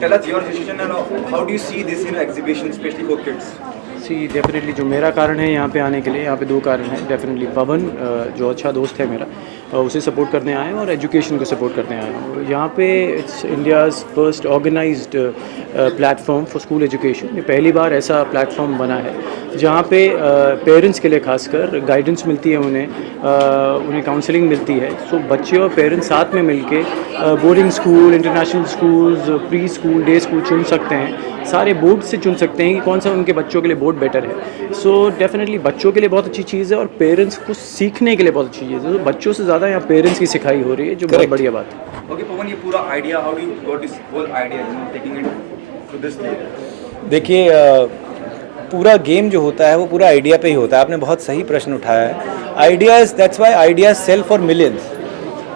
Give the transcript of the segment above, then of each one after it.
Tell us your decision and how do you see this exhibition, especially for kids? See definitely जो मेरा कारण है यहाँ पे आने के लिए, यहाँ पे दो कारण हैं डेफिनेटली। पवन जो अच्छा दोस्त है मेरा, उसे सपोर्ट करने आए हैं और एजुकेशन को सपोर्ट करने आए हैं। यहाँ पे it's India's first organised platform for school education. ये पहली बार ऐसा प्लेटफॉर्म बना है जहाँ पे पेरेंट्स के लिए खासकर गाइडेंस मिलती है, उन्हें काउंसलिंग मिलती है। सो बच्चे और पेरेंट्स साथ में मिलके boarding school, international schools, pre school, day school चुन सकते हैं। सारे बोर्ड से चुन सकते हैं कि कौन सा उनके बच्चों के लिए बोर्ड बेटर है। सो डेफिनेटली बच्चों के लिए बहुत अच्छी चीज़ है और पेरेंट्स को सीखने के लिए बहुत अच्छी चीज़ है। तो बच्चों से ज़्यादा यहाँ पेरेंट्स की सिखाई हो रही है, जो बहुत बढ़िया बात है। ओके पवन, ये पूरा idea, how do you got this whole idea, taking it to this level? देखिए, पूरा गेम जो होता है वो पूरा आइडिया पे ही होता है। आपने बहुत सही प्रश्न उठाया है। Ideas, that's why ideas sell for millions.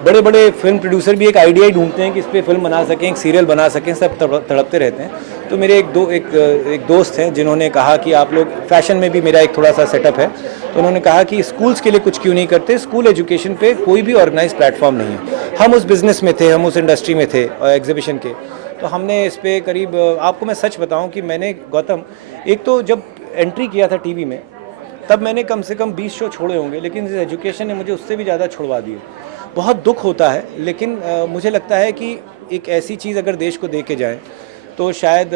बड़े बड़े फिल्म प्रोड्यूसर भी एक आइडिया ही ढूंढते हैं कि इस पर फिल्म बना सकें, एक सीरियल बना सकें, सब तड़पते रहते हैं। तो मेरे एक दोस्त हैं जिन्होंने कहा कि आप लोग, फैशन में भी मेरा एक थोड़ा सा सेटअप है, तो उन्होंने कहा कि स्कूल्स के लिए कुछ क्यों नहीं करते। स्कूल एजुकेशन पे कोई भी ऑर्गेनाइज प्लेटफॉर्म नहीं है। हम उस बिज़नेस में थे, हम उस इंडस्ट्री में थे एग्जीबिशन के, तो हमने इस पर करीब, आपको मैं सच बताऊँ कि मैंने, गौतम, एक तो जब एंट्री किया था टीवी में तब मैंने कम से कम 20 शो छोड़े होंगे, लेकिन इस एजुकेशन ने मुझे उससे भी ज़्यादा छुड़वा दिए। बहुत दुख होता है, लेकिन मुझे लगता है कि एक ऐसी चीज़ अगर देश को दे के जाए तो शायद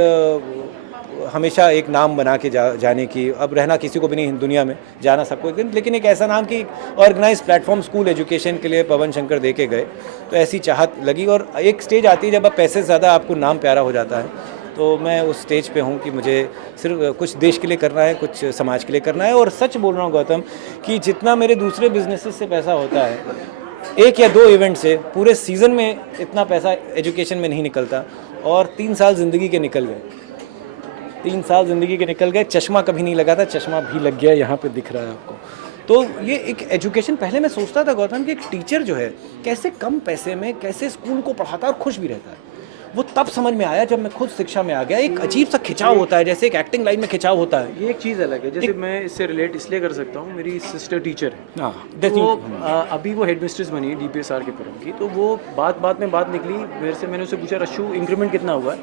हमेशा एक नाम बना के जाने की, अब रहना किसी को भी नहीं दुनिया में, जाना सबको, लेकिन एक ऐसा नाम कि ऑर्गेनाइज प्लेटफॉर्म स्कूल एजुकेशन के लिए पवन शंकर दे के गए, तो ऐसी चाहत लगी। और एक स्टेज आती है जब आप पैसे से ज़्यादा आपको नाम प्यारा हो जाता है। तो मैं उस स्टेज पे हूँ कि मुझे सिर्फ कुछ देश के लिए करना है, कुछ समाज के लिए करना है। और सच बोल रहा हूँ गौतम कि जितना मेरे दूसरे बिजनेसेस से पैसा होता है, एक या दो इवेंट से पूरे सीज़न में इतना पैसा एजुकेशन में नहीं निकलता। और 3 साल ज़िंदगी के निकल गए, 3 साल ज़िंदगी के निकल गए। चश्मा कभी नहीं लगा था, चश्मा भी लग गया, यहाँ पे दिख रहा है आपको। तो ये एक एजुकेशन, पहले मैं सोचता था गौतम कि एक टीचर जो है कैसे कम पैसे में कैसे स्कूल को पढ़ाता है और खुश भी रहता है। वो तब समझ में आया जब मैं खुद शिक्षा में आ गया। एक अजीब सा खिंचाव होता है, जैसे एक एक्टिंग लाइन में खिंचाव होता है। ये एक चीज़ अलग है। जैसे मैं इससे रिलेट इसलिए कर सकता हूँ, मेरी सिस्टर टीचर है। हाँ, तो अभी वो हेड मिस्ट्रेस बनी है DPSR के पुरम की। तो वो बात निकली मेरे से, मैंने उससे पूछा, रशु इंक्रीमेंट कितना हुआ है?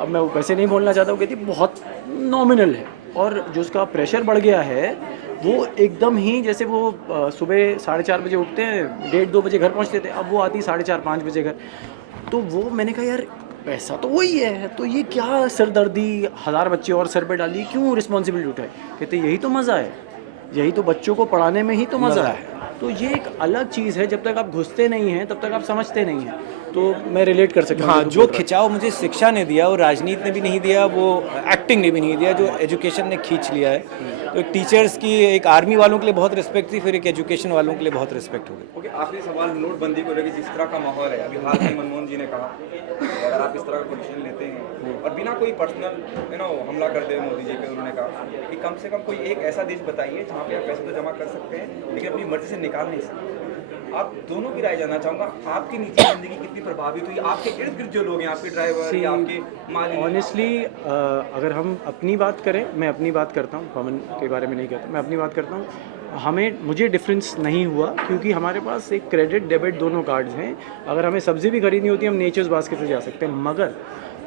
अब मैं वैसे नहीं बोलना चाहता हूँ, कहती बहुत नॉमिनल है। और जो उसका प्रेशर बढ़ गया है वो एकदम ही, जैसे वो सुबह 4:30 बजे उठते हैं, 1:30-2 बजे घर पहुँचते थे, अब वो आती 4:30-5 बजे घर। तो वो मैंने कहा यार पैसा तो वही है, तो ये क्या सरदर्दी, 1000 बच्चे और सर पे डाली, क्यों रिस्पॉन्सिबिलिटी उठाए? कहते यही तो मज़ा है, यही तो बच्चों को पढ़ाने में ही तो मज़ा है। तो ये एक अलग चीज़ है, जब तक आप घुसते नहीं हैं तब तक आप समझते नहीं हैं। तो मैं रिलेट कर सकता हूँ। हाँ, जो खिंचाव मुझे शिक्षा ने दिया, वो राजनीति ने भी नहीं दिया, वो एक्टिंग ने भी नहीं दिया, जो एजुकेशन ने खींच लिया है। तो एक टीचर्स की, एक आर्मी वालों के लिए बहुत रिस्पेक्ट थी, फिर एक एजुकेशन वालों के लिए बहुत रिस्पेक्ट हो गई। ओके, आखिरी सवाल, नोटबंदी को लेकर जिस तरह का माहौल है अभी, हाल में मनमोहन जी ने कहा अगर आप इस तरह का डिसीजन लेते हैं और बिना कोई पर्सनल हमला करते हुए मोदी जी पे, उन्होंने कहा कि कम से कम कोई एक ऐसा देश बताइए जहाँ पे आप पैसे तो जमा कर सकते हैं लेकिन अपनी मर्जी से निकाल नहीं सकते। आप दोनों की राय जानना चाहूँगा, आपकी निजी जिंदगी कितनी प्रभावित हुई? आपके इर्द गिर्द जो लोग हैं, आपके ड्राइवर या आपके मालिक? ऑनेस्टली अगर हम अपनी बात करें, मैं अपनी बात करता हूँ, पवन के बारे में नहीं कहता, मैं अपनी बात करता हूँ। मुझे डिफरेंस नहीं हुआ क्योंकि हमारे पास एक क्रेडिट डेबिट दोनों कार्ड्स हैं। अगर हमें सब्ज़ी भी खरीदनी होती है हम नेचर्स बास्केट से जा सकते हैं, मगर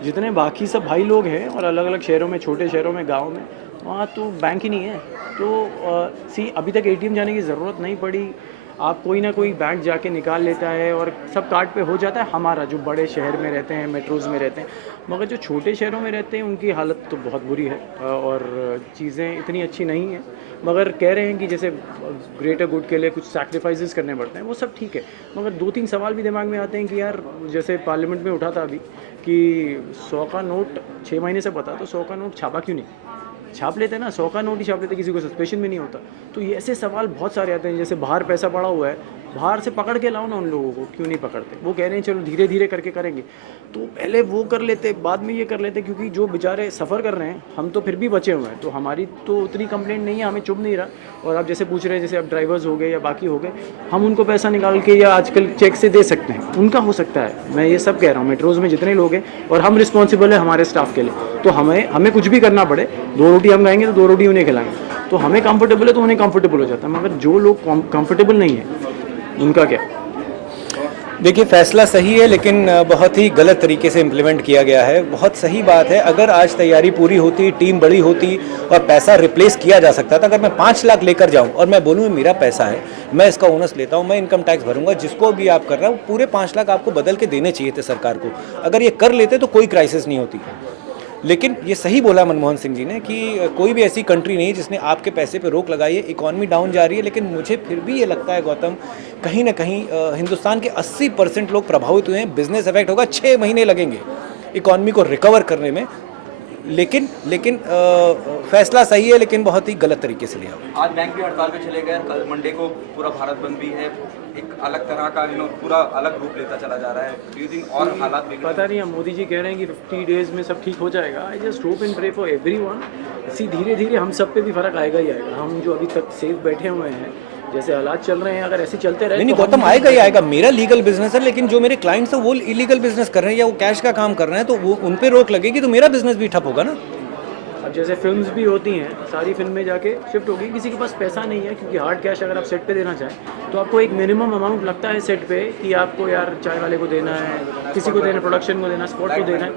जितने बाकी सब भाई लोग हैं और अलग अलग शहरों में, छोटे शहरों में, गाँव में, वहाँ तो बैंक ही नहीं है। तो अभी तक ATM जाने की ज़रूरत नहीं पड़ी। आप कोई ना कोई बैंक जाके निकाल लेता है और सब कार्ड पे हो जाता है। हमारा जो बड़े शहर में रहते हैं, मेट्रोज़ में रहते हैं, मगर जो छोटे शहरों में रहते हैं उनकी हालत तो बहुत बुरी है और चीज़ें इतनी अच्छी नहीं हैं। मगर कह रहे हैं कि जैसे ग्रेटर गुड के लिए कुछ सैक्रिफाइसेस करने पड़ते हैं, वो सब ठीक है। मगर 2-3 सवाल भी दिमाग में आते हैं कि यार, जैसे पार्लियामेंट में उठा था अभी कि 100 का नोट 6 महीने से पता, तो 100 का नोट छापा क्यों नहीं? छाप लेते ना, 100 का नोट ही छाप लेते, किसी को सस्पेशन भी नहीं होता। तो ये ऐसे सवाल बहुत सारे आते हैं। जैसे बाहर पैसा पड़ा हुआ है, बाहर से पकड़ के लाओ ना उन लोगों को, क्यों नहीं पकड़ते? वो कह रहे हैं चलो धीरे धीरे करके करेंगे, तो पहले वो कर लेते, बाद में ये कर लेते, क्योंकि जो बेचारे सफ़र कर रहे हैं, हम तो फिर भी बचे हुए हैं। तो हमारी तो उतनी कंप्लेंट नहीं है, हमें चुभ नहीं रहा। और आप जैसे पूछ रहे हैं, जैसे अब ड्राइवर्स हो गए या बाकी हो गए, हम उनको पैसा निकाल के या आजकल चेक से दे सकते हैं, उनका हो सकता है। मैं ये सब कह रहा हूँ, मेट्रोज़ में जितने लोग हैं, और हम रिस्पॉन्सिबल है हमारे स्टाफ के लिए, तो हमें कुछ भी करना पड़े, 2 रोटी हम खाएंगे तो 2 रोटी उन्हें खिलाएंगे। तो हमें कंफर्टेबल है तो उन्हें कंफर्टेबल हो जाता है, मगर जो लोग कंफर्टेबल नहीं है उनका क्या? देखिए फैसला सही है, लेकिन बहुत ही गलत तरीके से इम्प्लीमेंट किया गया है। बहुत सही बात है, अगर आज तैयारी पूरी होती, टीम बड़ी होती और पैसा रिप्लेस किया जा सकता था। अगर मैं 5 लाख लेकर जाऊं और मैं बोलूं मेरा पैसा है, मैं इसका ओनस लेता हूं, मैं इनकम टैक्स भरूंगा, जिसको भी आप कर रहे हो पूरे 5 लाख आपको बदल के देने चाहिए थे सरकार को। अगर ये कर लेते तो कोई क्राइसिस नहीं होती। लेकिन ये सही बोला मनमोहन सिंह जी ने कि कोई भी ऐसी कंट्री नहीं है जिसने आपके पैसे पे रोक लगाई है। इकॉनमी डाउन जा रही है, लेकिन मुझे फिर भी ये लगता है गौतम, कहीं ना कहीं हिंदुस्तान के 80% लोग प्रभावित हुए हैं। बिजनेस इफेक्ट होगा, 6 महीने लगेंगे इकॉनमी को रिकवर करने में। लेकिन फैसला सही है, लेकिन बहुत ही गलत तरीके से लिया। आज बैंक भी हड़ताल पे चले गए, कल मंडे को पूरा भारत बंद भी है, एक अलग तरह का पूरा अलग रूप लेता चला जा रहा है। डू यू थिंक और हालात बिगड़ पता नहीं, मोदी जी कह रहे हैं कि 50 डेज में सब ठीक हो जाएगा। I just hope and pray for everyone. इसी धीरे धीरे हम सब पे भी फर्क आएगा ही आएगा। हम जो अभी तक सेफ बैठे हुए हैं, जैसे हालात चल रहे हैं, अगर ऐसे चलते रहे नहीं तो गौतम, आएगा ही आएगा। मेरा लीगल बिजनेस है, लेकिन जो मेरे क्लाइंट्स हैं वो इलीगल बिजनेस कर रहे हैं या वो कैश का काम कर रहे हैं, तो वो उन पे रोक लगेगी तो मेरा बिजनेस भी ठप होगा ना। अब जैसे फिल्म्स भी होती हैं, सारी फिल्में जाके शिफ्ट होगी। किसी के पास पैसा नहीं है, क्योंकि हार्ड कैश अगर आप सेट पे देना चाहें तो आपको एक मिनिमम अमाउंट लगता है सेट पे कि आपको यार चाय वाले को देना है, किसी को देना है, प्रोडक्शन को देना, स्पॉट को देना है,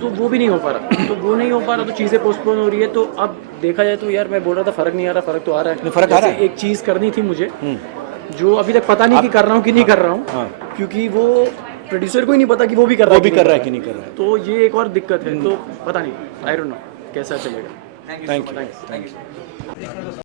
तो वो भी नहीं हो पा रहा। तो वो नहीं हो पा रहा तो चीज़ें पोस्टपोन हो रही है। तो अब देखा जाए तो यार मैं बोल रहा था फ़र्क नहीं आ रहा, फ़र्क तो आ रहा है। फ़र्क आ रहा है। एक चीज़ करनी थी मुझे, जो अभी तक पता नहीं कि कर रहा हूँ कि नहीं कर रहा हूँ, क्योंकि वो प्रोड्यूसर को ही नहीं पता कि वो भी कर रहा है कि नहीं कर रहा है। तो ये एक और दिक्कत है। तो पता नहीं, आई डोंट नो कैसा चलेगा। Thank you.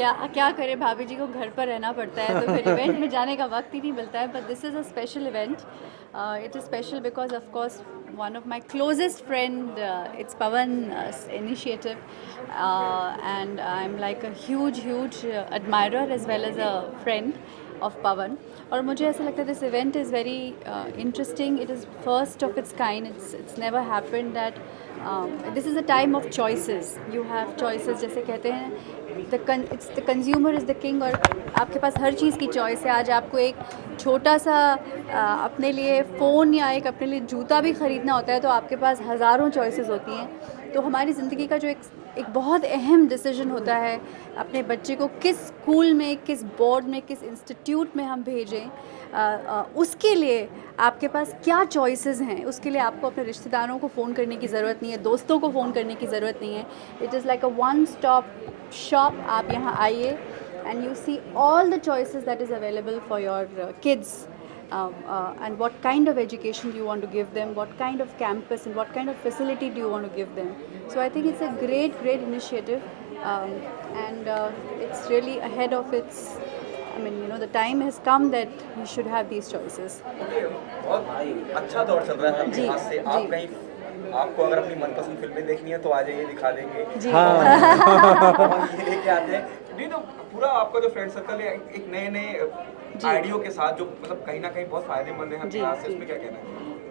या क्या करें, भाभी जी को घर पर रहना पड़ता है तो फिर इवेंट में जाने का वक्त ही नहीं मिलता है. But this is a special event. It is special because of course one of my closest friend, it's Pavan's initiative, and I'm like a huge admirer as well as a friend of Pavan. और मुझे ऐसा लगता है this event is very interesting. It is first of its kind. It's never happened that this is a time of choices. You have choices, जैसे कहते हैं it's the consumer is the king. और आपके पास हर चीज़ की चॉइस है. आज आपको एक छोटा सा अपने लिए फ़ोन या एक अपने लिए जूता भी ख़रीदना होता है तो आपके पास हज़ारों चॉइसेस होती हैं. तो हमारी ज़िंदगी का जो एक बहुत अहम डिसीजन होता है अपने बच्चे को किस स्कूल में, किस बोर्ड में, किस इंस्टीट्यूट में हम भेजें, उसके लिए आपके पास क्या चॉइसेस हैं. उसके लिए आपको अपने रिश्तेदारों को फ़ोन करने की ज़रूरत नहीं है, दोस्तों को फ़ोन करने की ज़रूरत नहीं है. It is like a one stop shop. आप यहाँ आइए and you see all the choices that is available for your kids, and what kind of education do you want to give them, what kind of campus and what kind of facility do you want to give them. So I think it's a great initiative, and it's really ahead of its, I mean, you know, the time has come that we should have these choices. बहुत अच्छा दौर चल रहा है जी, आज से. आप जी. कहीं आपको अगर अपनी मनपसंद फिल्में देखनी है तो आ जाइए, दिखा देंगे. जी. हम ये लेके आते हैं. नहीं तो पूरा आपका जो फ्रेंड सर्कल है एक नए आइडियो के साथ जो मतलब कहीं ना कहीं बहुत फायदेमंद है जी, हमारे से, जी. उसमें क्या कहना है?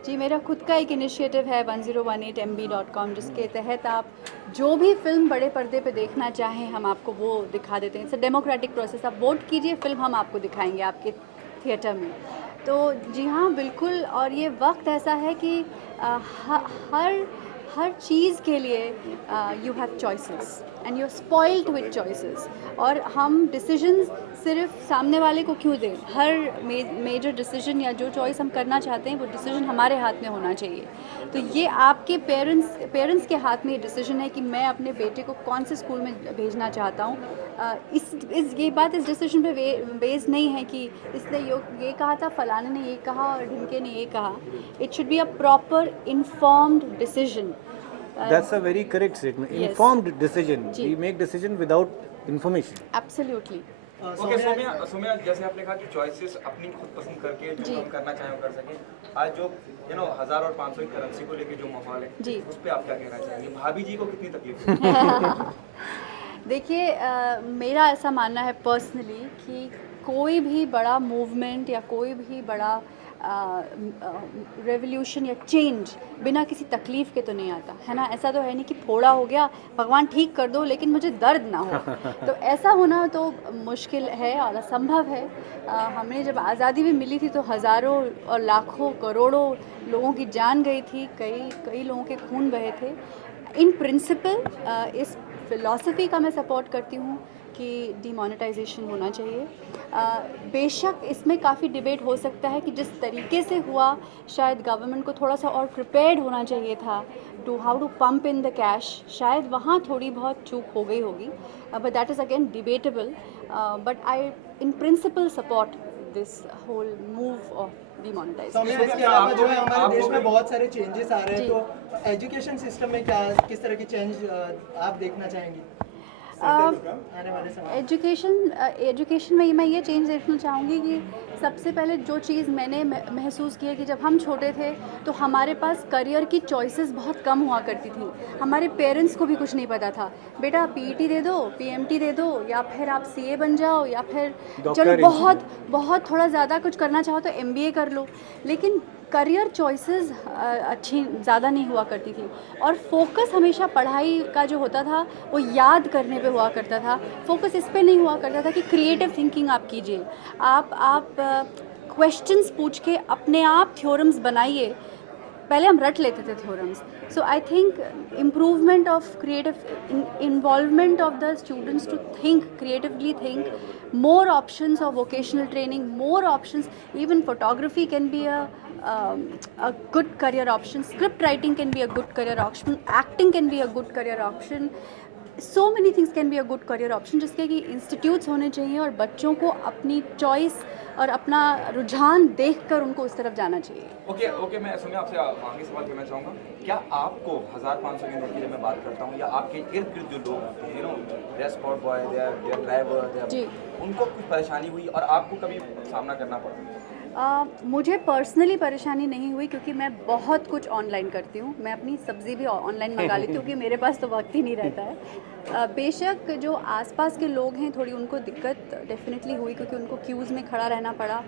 जी, मेरा खुद का एक इनिशिएटिव है 1018mb.com, जिसके तहत आप जो भी फिल्म बड़े पर्दे पे देखना चाहें हम आपको वो दिखा देते हैं. It's a democratic process. आप वोट कीजिए, फिल्म हम आपको दिखाएंगे आपके थिएटर में. तो जी हाँ, बिल्कुल. और ये वक्त ऐसा है कि हर चीज़ के लिए you have choices and you are spoiled with choices. और हम डिसीजंस सिर्फ सामने वाले को क्यों दें. हर मेजर डिसीजन या जो चॉइस हम करना चाहते हैं वो डिसीजन हमारे हाथ में होना चाहिए. तो ये आपके पेरेंट्स के हाथ में ये डिसीजन है कि मैं अपने बेटे को कौन से स्कूल में भेजना चाहता हूँ. ये बात इस डिसीजन पे बेस्ड नहीं है कि इसने ये कहा था, फलाने ने ये कहा और ढिमके ने ये कहा. It should be a proper informed decision. That's a very correct statement. Yes. Informed decision. जी. We make decision without information. Absolutely. Okay Saumya, जैसे आपने कहा कि चॉइसेस अपनी खुद पसंद करके जो जी. हम करना चाहें वो कर सकें. आज जो 1000 और 500 की करेंसी को लेके जो माहौल है जी. उस पर आप क्या कहना चाहेंगे? भाभी जी को कितनी तकलीफ है? देखिए, मेरा ऐसा मानना है पर्सनली कि कोई भी बड़ा मूवमेंट या कोई भी बड़ा रेवोल्यूशन या चेंज बिना किसी तकलीफ़ के तो नहीं आता है ना. ऐसा तो है नहीं कि फोड़ा हो गया, भगवान ठीक कर दो लेकिन मुझे दर्द ना हो. तो ऐसा होना तो मुश्किल है और असंभव है. हमें जब आज़ादी भी मिली थी तो हज़ारों और लाखों करोड़ों लोगों की जान गई थी, कई लोगों के खून बहे थे. इन प्रिंसिपल इस फिलॉसफी का मैं सपोर्ट करती हूँ कि डिमोनेटाइजेशन होना चाहिए. बेशक इसमें काफ़ी डिबेट हो सकता है कि जिस तरीके से हुआ शायद गवर्नमेंट को थोड़ा सा और प्रिपेयर्ड होना चाहिए था to how to pump in the cash. शायद वहाँ थोड़ी बहुत चूक हो गई होगी, but that is again debatable. But I in principle support this whole move of demonetisation. इसके अलावा जो है हमारे देश में बहुत सारे चेंजेस आ रहे हैं. जी. तो एजुकेशन सिस्टम में किस तरह की चेंज आप देखना चाहेंगी आने वाले समय? एजुकेशन में मैं ये चेंज देखना चाहूँगी कि सबसे पहले जो चीज़ मैंने महसूस की है कि जब हम छोटे थे तो हमारे पास करियर की चॉइसेस बहुत कम हुआ करती थी. हमारे पेरेंट्स को भी कुछ नहीं पता था, बेटा पीईटी दे दो, पीएमटी दे दो, या फिर आप सीए बन जाओ, या फिर चलो बहुत थोड़ा ज़्यादा कुछ करना चाहो तो एमबीए कर लो. लेकिन करियर चॉइसेस अच्छी ज़्यादा नहीं हुआ करती थी. और फोकस हमेशा पढ़ाई का जो होता था वो याद करने पे हुआ करता था. फोकस इस पे नहीं हुआ करता था कि क्रिएटिव थिंकिंग आप कीजिए, आप क्वेश्चंस पूछ के अपने आप थ्योरम्स बनाइए. पहले हम रट लेते थे theorems. So I think improvement of creative involvement of the students to think creatively, think more options of vocational training, more options. Even photography can be a good career option. Script writing can be a good career option. Acting can be a good career option. So many things can be a good career option, जिसके कि institutes होने चाहिए और बच्चों को अपनी choice और अपना रुझान देखकर उनको उस तरफ जाना चाहिए। ओके मैं सुनिए आपसे आगे सवाल करना चाहूँगा, क्या आपको 1500 की नौकरी जब मैं बात करता हूँ या आपके इर्द गिर्द जो लोग होते हैं, they are spot boy, they are driver, जी। उनको कुछ परेशानी हुई और आपको कभी सामना करना पड़ा? मुझे पर्सनली परेशानी नहीं हुई क्योंकि मैं बहुत कुछ ऑनलाइन करती हूँ। मैं अपनी सब्ज़ी भी ऑनलाइन मंगा लेती हूँ क्योंकि मेरे पास तो वक्त ही नहीं रहता है। बेशक जो आसपास के लोग हैं थोड़ी उनको दिक्कत डेफिनेटली हुई क्योंकि उनको क्यूज़ में खड़ा रहना पड़ा।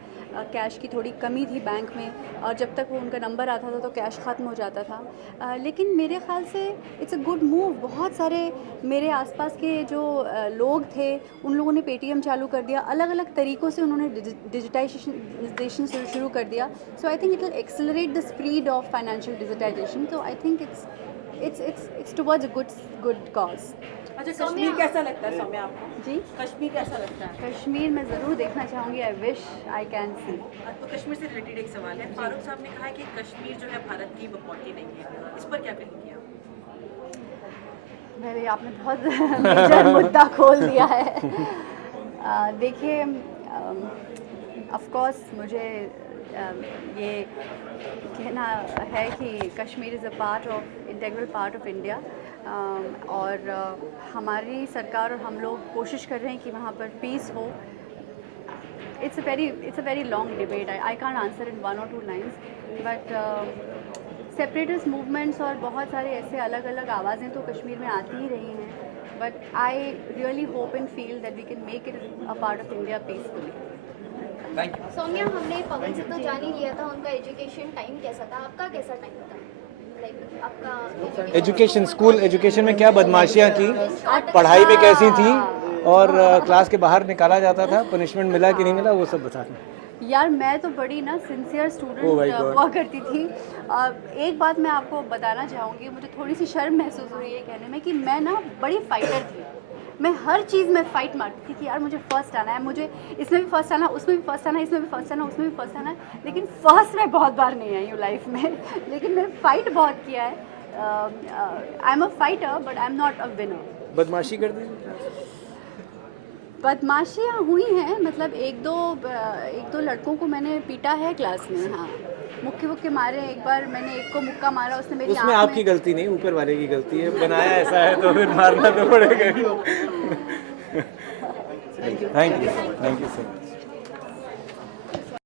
कैश की थोड़ी कमी थी बैंक में और जब तक वो उनका नंबर आता था तो कैश ख़त्म हो जाता था। लेकिन मेरे ख़्याल से इट्स अ गुड मूव। बहुत सारे मेरे आसपास के जो लोग थे उन लोगों ने पेटीएम चालू कर दिया, अलग अलग तरीक़ों से उन्होंने डिजिटाइजेशन शुरू कर दिया। So I think it will accelerate the speed of financial digitization. तो I think it's towards a good cause. अच्छा, कश्मीर कैसा लगता है सौम्या आपको? जी, कश्मीर कैसा लगता है? कश्मीर मैं ज़रूर देखना चाहूँगी। I wish I can see. तो कश्मीर से रिलेटेड एक सवाल है, फारूक साहब ने कहा है कि कश्मीर जो है भारत की प्रॉपर्टी नहीं है, इस पर क्या कहेंगे आप? मेरे आपने बहुत मेजर मुद्दा खोल दिया है। देखिए, ऑफ कोर्स मुझे ये कहना है कि Kashmir is a part of integral part of India और हमारी सरकार और हम लोग कोशिश कर रहे हैं कि वहाँ पर पीस हो। It's a very long debate. I can't answer in 1 or 2 lines, but separatist movements और बहुत सारे ऐसे अलग अलग आवाज़ें तो कश्मीर में आती ही रही हैं, but I really hope and feel that we can make it a part of India peacefully. Thank you. Saumya, हमने पवन से तो जान ही लिया था उनका एजुकेशन टाइम कैसा था, आपका कैसा टाइम था? लाइक आपका एजुकेशन, स्कूल एजुकेशन में क्या बदमाशियाँ की, पढ़ाई में कैसी थी और क्लास के बाहर निकाला जाता था, पनिशमेंट मिला कि नहीं मिला, वो सब बता दें। यार मैं तो बड़ी ना sincere student Oh my God. हुआ करती थी। एक बात मैं आपको बताना चाहूँगी, मुझे थोड़ी सी शर्म महसूस हुई है कहने में कि मैं ना बड़ी फाइटर थी। मैं हर चीज़ में फ़ाइट मारती थी कि यार मुझे फ़र्स्ट आना है, मुझे इसमें भी फ़र्स्ट आना, उसमें भी फ़र्स्ट आना, इसमें भी फ़र्स्ट आना, उसमें भी फ़र्स्ट आना है। लेकिन फ़र्स्ट मैं बहुत बार नहीं आई हूँ लाइफ में लेकिन मैंने फ़ाइट बहुत किया है। I am a fighter but I am not a winner. बदमाशी कर दी? बदमाशियाँ हुई हैं, मतलब एक दो लड़कों को मैंने पीटा है क्लास में। हाँ, मुक्के मारे। एक बार मैंने एक को मुक्का मारा, उसने मेरी उसमें आँख आपकी में गलती नहीं, ऊपर वाले की गलती है, बनाया ऐसा है तो फिर मारना तो पड़ेगा। Thank you sir.